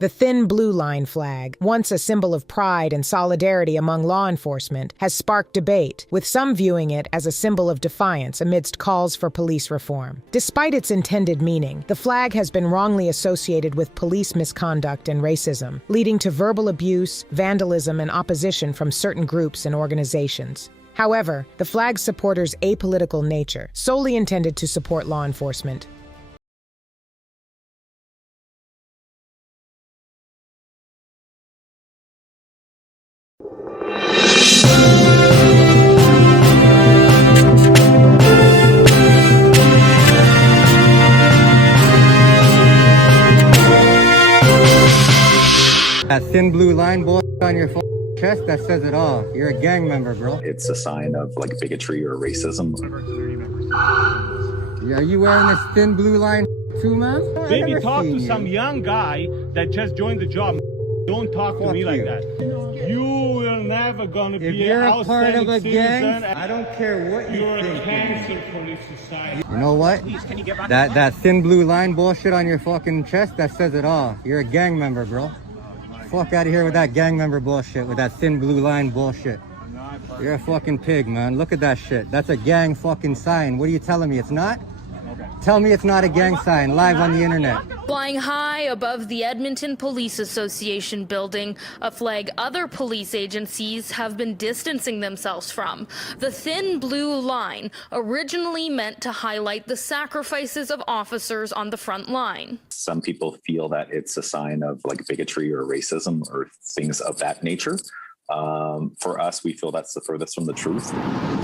The thin blue line flag, once a symbol of pride and solidarity among law enforcement, has sparked debate, with some viewing it as a symbol of defiance amidst calls for police reform. Despite its intended meaning, the flag has been wrongly associated with police misconduct and racism, leading to verbal abuse, vandalism, and opposition from certain groups and organizations. However, the flag's supporters' apolitical nature, solely intended to support law enforcement, that thin blue line on your chest, that says it all. You're a gang member, bro. It's a sign of like bigotry or racism. Are you wearing this thin blue line too, man? Maybe talk to some young guy that just joined the job. Don't talk to me like that. You will never gonna be if you're an a part of a gang, citizen. I don't care what you You're think. a cancer for this society. You know what? That thin blue line bullshit on your fucking chest, that says it all. You're a gang member, bro. Fuck out of here with that gang member bullshit, with that thin blue line bullshit. You're a fucking pig, man. Look at that shit. That's a gang fucking sign. What are you telling me? It's not? Tell me it's not a gang sign, live on the internet. Flying high above the Edmonton Police Association building, a flag other police agencies have been distancing themselves from. The thin blue line, originally meant to highlight the sacrifices of officers on the front line. Some people feel that it's a sign of like bigotry or racism or things of that nature. For us, we feel that's the furthest from the truth.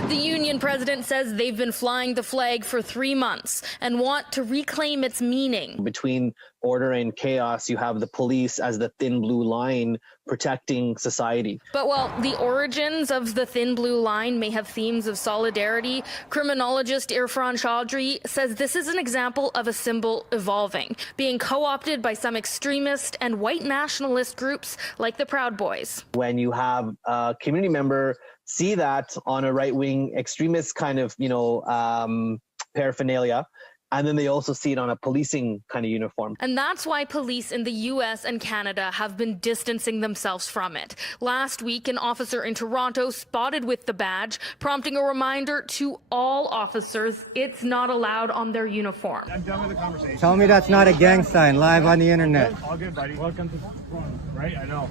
The union president says they've been flying the flag for 3 months and want to reclaim its meaning. Between order and chaos, you have the police as the thin blue line protecting society. But while the origins of the thin blue line may have themes of solidarity, criminologist Irfan Chaudhry says this is an example of a symbol evolving, being co-opted by some extremist and white nationalist groups like the Proud Boys. When you have a community member see that on a right-wing extremist kind of, paraphernalia, and then they also see it on a policing kind of uniform. And that's why police in the US and Canada have been distancing themselves from it. Last week, an officer in Toronto spotted with the badge, prompting a reminder to all officers it's not allowed on their uniform. I'm done with the conversation. Tell me that's not a gang sign, live on the internet. All good, buddy. Welcome to right? I know.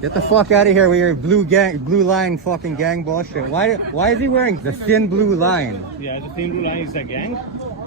Get the fuck out of here with your blue line fucking gang bullshit. Why is he wearing the thin blue line? Yeah, the thin blue line is a gang.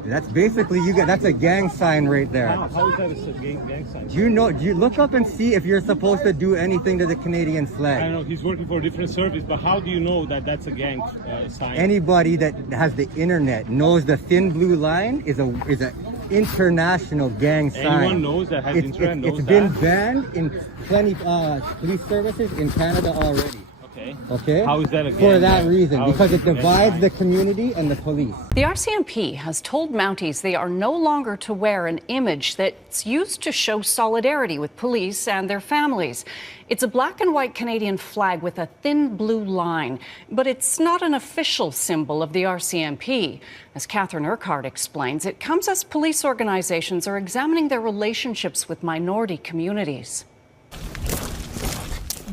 That's basically that's a gang sign right there. How is that a gang sign? Do you look up and see if you're supposed to do anything to the Canadian flag? I don't know, he's working for a different service, but how do you know that that's a gang sign? Anybody that has the internet knows the thin blue line is a international gang sign. Anyone knows that has internet knows It's been banned in plenty police services in Canada already. Okay. How is that a gang? For that reason, How because is it divides the community and the police. The RCMP has told Mounties they are no longer to wear an image that's used to show solidarity with police and their families. It's a black and white Canadian flag with a thin blue line, but it's not an official symbol of the RCMP. As Catherine Urquhart explains, it comes as police organizations are examining their relationships with minority communities.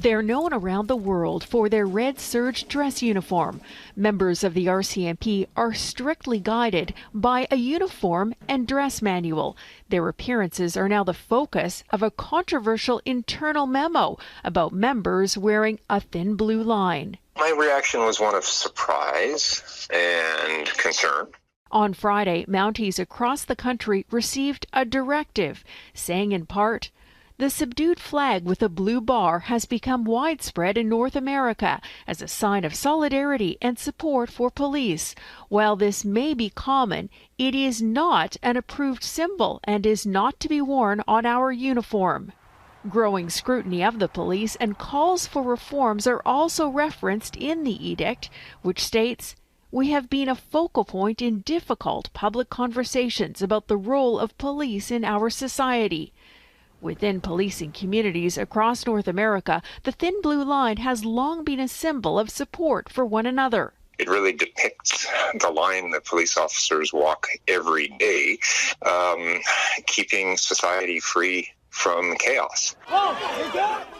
They're known around the world for their red serge dress uniform. Members of the RCMP are strictly guided by a uniform and dress manual. Their appearances are now the focus of a controversial internal memo about members wearing a thin blue line. My reaction was one of surprise and concern. On Friday, Mounties across the country received a directive saying in part, the subdued flag with a blue bar has become widespread in North America as a sign of solidarity and support for police. While this may be common, it is not an approved symbol and is not to be worn on our uniform. Growing scrutiny of the police and calls for reforms are also referenced in the edict, which states, we have been a focal point in difficult public conversations about the role of police in our society. Within policing communities across North America, the thin blue line has long been a symbol of support for one another. it really depicts the line that police officers walk every day, keeping society free from chaos.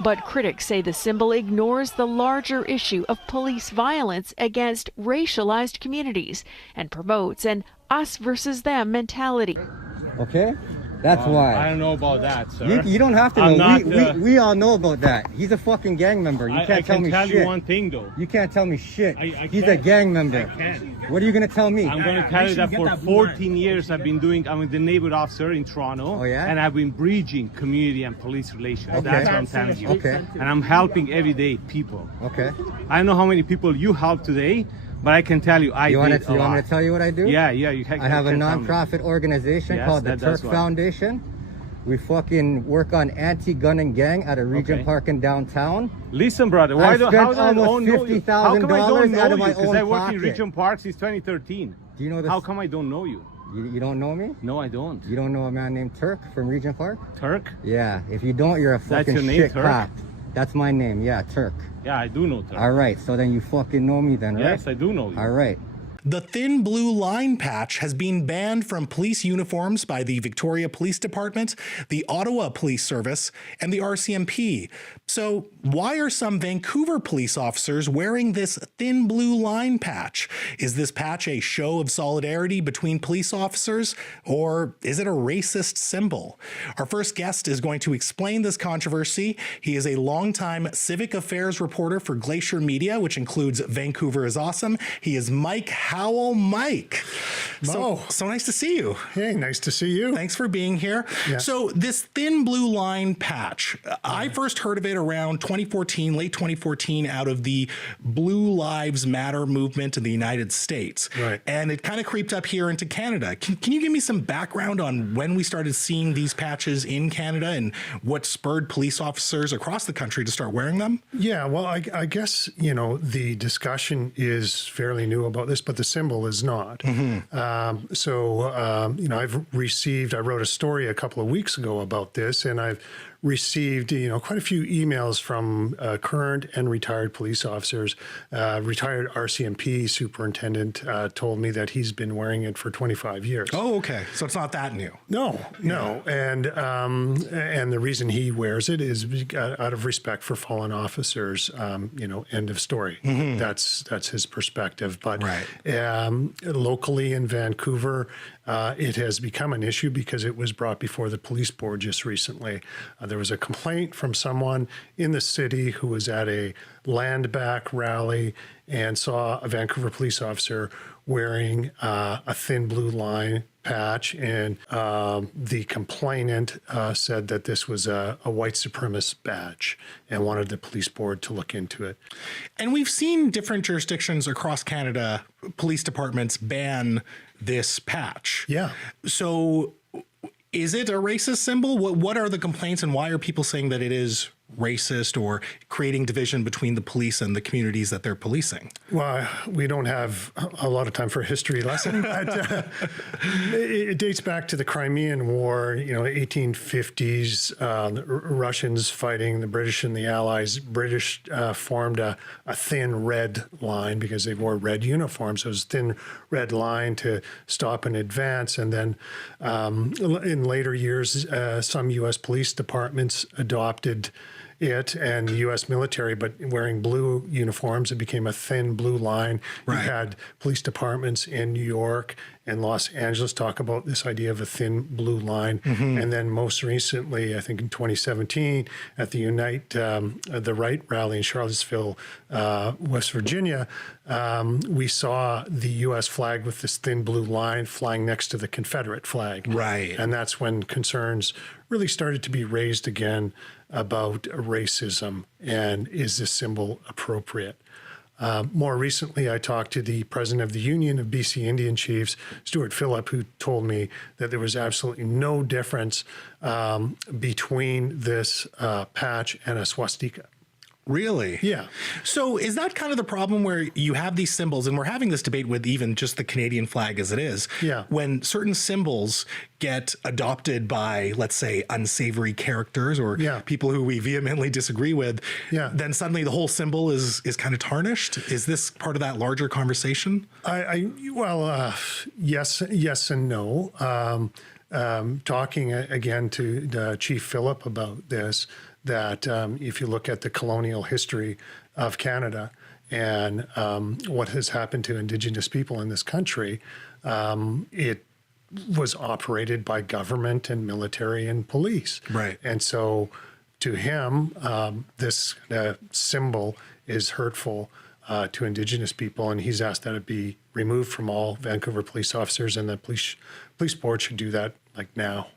But critics say the symbol ignores the larger issue of police violence against racialized communities and promotes an us versus them mentality. Okay? That's why. I don't know about that, sir. You don't have to I'm know. not, We all know about that. He's a fucking gang member. You can't tell me shit. I can tell you one thing, though. You can't tell me shit. He's can. a gang member. I can. What are you going to tell me? I'm going to tell you that for 14 years I'm the neighborhood officer in Toronto. Oh, yeah? And I've been bridging community and police relations. Okay. That's what I'm telling you. Okay. And I'm helping everyday people. Okay. I don't know how many people you help today, but I can tell you I did a lot. You want me to tell you what I do? Yeah, you can. I have a non-profit organization called the Turk Foundation. We fucking work on anti-gun and gang at a Regent Park in downtown. Listen, brother, I spent almost $50,000 out of my own Because I work in pocket. Regent Park since 2013. Do you know this? How come I don't know you? You don't know me? No, I don't. You don't know a man named Turk from Regent Park? Turk? Yeah. If you don't, you're a fucking your name, shit Turk? cop. That's my name. Yeah, Turk. Yeah, I do know Turk. All right. So then you fucking know me then, right? Yes, I do know you. All right. The thin blue line patch has been banned from police uniforms by the Victoria Police Department, the Ottawa Police Service, and the RCMP. So why are some Vancouver police officers wearing this thin blue line patch? Is this patch a show of solidarity between police officers, or is it a racist symbol? Our first guest is going to explain this controversy. He is a longtime civic affairs reporter for Glacier Media, which includes Vancouver is Awesome. He is Mike Howell. Mike. So nice to see you. Hey, nice to see you. Thanks for being here. Yeah. So this thin blue line patch, I first heard of it around 2014, late 2014, out of the Blue Lives Matter movement in the United States. Right. And it kind of creeped up here into Canada. Can you give me some background on when we started seeing these patches in Canada and what spurred police officers across the country to start wearing them? Yeah, well, I guess, the discussion is fairly new about this, but the symbol is not. I wrote a story a couple of weeks ago about this, and I've received, quite a few emails from current and retired police officers. Retired RCMP superintendent told me that he's been wearing it for 25 years. Oh, okay. So it's not that new. No. And the reason he wears it is out of respect for fallen officers, end of story. That's his perspective. But locally in Vancouver, it has become an issue because it was brought before the police board just recently. There was a complaint from someone in the city who was at a land back rally and saw a Vancouver police officer wearing a thin blue line patch, and the complainant said that this was a white supremacist badge and wanted the police board to look into it. And we've seen different jurisdictions across Canada, police departments ban this patch. Yeah. So is it a racist symbol? What are the complaints, and why are people saying that it is racist or creating division between the police and the communities that they're policing? Well, we don't have a lot of time for a history lesson, but it dates back to the Crimean War, 1850s, the Russians fighting the British and the Allies. British formed a thin red line because they wore red uniforms. So it was a thin red line to stop and advance. And then in later years, some U.S. police departments adopted it, and the U.S. military, but wearing blue uniforms, it became a thin blue line. Right. You had police departments in New York and Los Angeles talk about this idea of a thin blue line. And then most recently, I think in 2017, at the Unite the Right rally in Charlottesville, West Virginia, we saw the U.S. flag with this thin blue line flying next to the Confederate flag. Right. And that's when concerns really started to be raised again about racism and is this symbol appropriate. More recently, I talked to the president of the Union of BC Indian Chiefs, Stuart Phillip, who told me that there was absolutely no difference between this patch and a swastika. Really? Yeah. So is that kind of the problem where you have these symbols, and we're having this debate with even just the Canadian flag as it is, Yeah. when certain symbols get adopted by, let's say, unsavory characters or Yeah. people who we vehemently disagree with, Yeah. then suddenly the whole symbol is kind of tarnished? Is this part of that larger conversation? Yes and no. Talking again to Chief Phillip about this, that if you look at the colonial history of Canada and what has happened to Indigenous people in this country, it was operated by government and military and police. Right. And so to him, this symbol is hurtful to Indigenous people, and he's asked that it be removed from all Vancouver police officers, and the police board should do that like now.